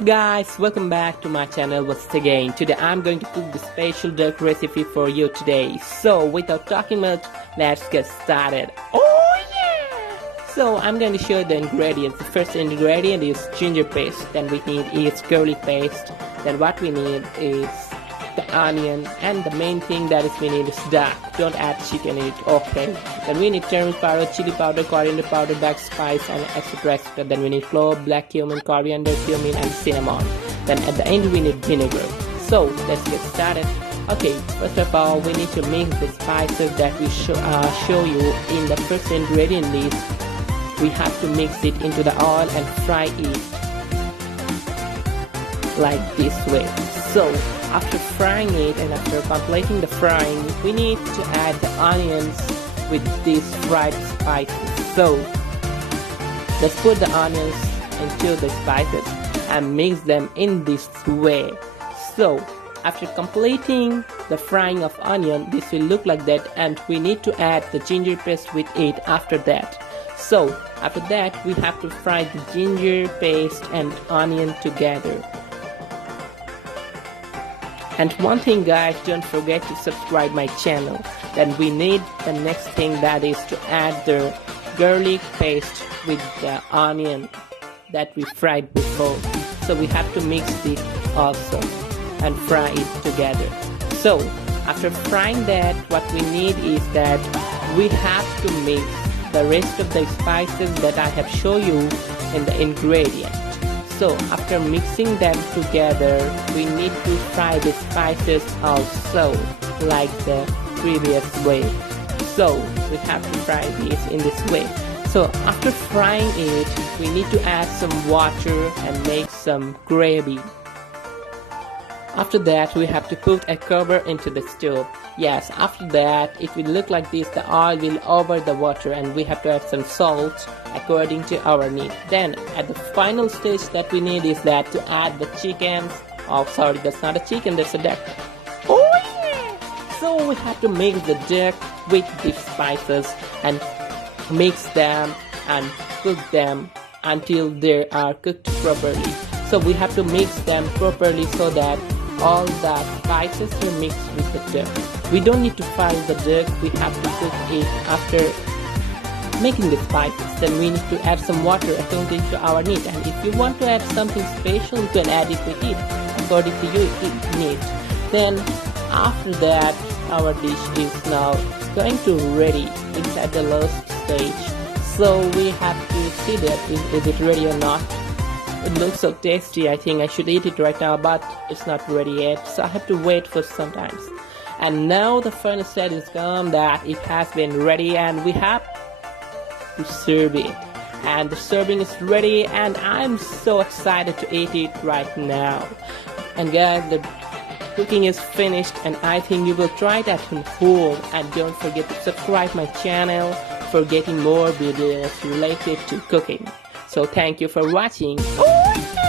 up guys, welcome back to my channel once again. Today I'm going to cook the special duck recipe for you today. So without talking much, let's get started. Oh yeah! So I'm going to show the ingredients. The first ingredient is ginger paste. Then we need is garlic paste. Then what we need is the onion, and the main thing that is we need is duck. Don't add chicken in it, okay? Then we need turmeric powder, chili powder, coriander powder, black spice, and etc. etc. Then we need clove, black cumin, coriander, cumin, and cinnamon. Then at the end we need vinegar. So let's get started. Okay, first of all we need to mix the spices that we show you in the first ingredient list. We have to mix it into the oil and fry it like this way. So after frying it and after completing the frying, we need to add the onions with these fried spices. So let's put the onions into the spices and mix them in this way. So after completing the frying of onion, this will look like that, and we need to add the ginger paste with it after that. So after that we have to fry the ginger paste and onion together. And one thing guys, don't forget to subscribe my channel. Then we need the next thing, that is to add the garlic paste with the onion that we fried before. So we have to mix this also and fry it together. So after frying that, what we need is that we have to mix the rest of the spices that I have shown you in the ingredient. So after mixing them together, we need to fry the spices also like the previous way. So we have to fry this in this way. So after frying it, we need to add some water and make some gravy. After that we have to put a cover into the stove. Yes, after that it will look like this. The oil will over the water and we have to add some salt according to our need. Then at the final stage that we need is that to add the chickens. Oh sorry, that's not a chicken, that's a duck. Oh yeah! So we have to mix the duck with these spices and mix them and cook them until they are cooked properly. So we have to mix them properly so that all the spices are mixed with the duck. We don't need to fry the duck, we have to cook it after making the spices. Then we need to add some water according to our need, and if you want to add something special you can add it with it according to your need. Then after that our dish is now going to ready. It's at the last stage, so we have to see that is it ready or not. It looks so tasty. I think I should eat it right now, but it's not ready yet, so I have to wait for some time. And now the final stage is come that it has been ready and we have to serve it. And the serving is ready and I'm so excited to eat it right now. And guys, the cooking is finished and I think you will try it at home. And don't forget to subscribe my channel for getting more videos related to cooking. So thank you for watching. Oh,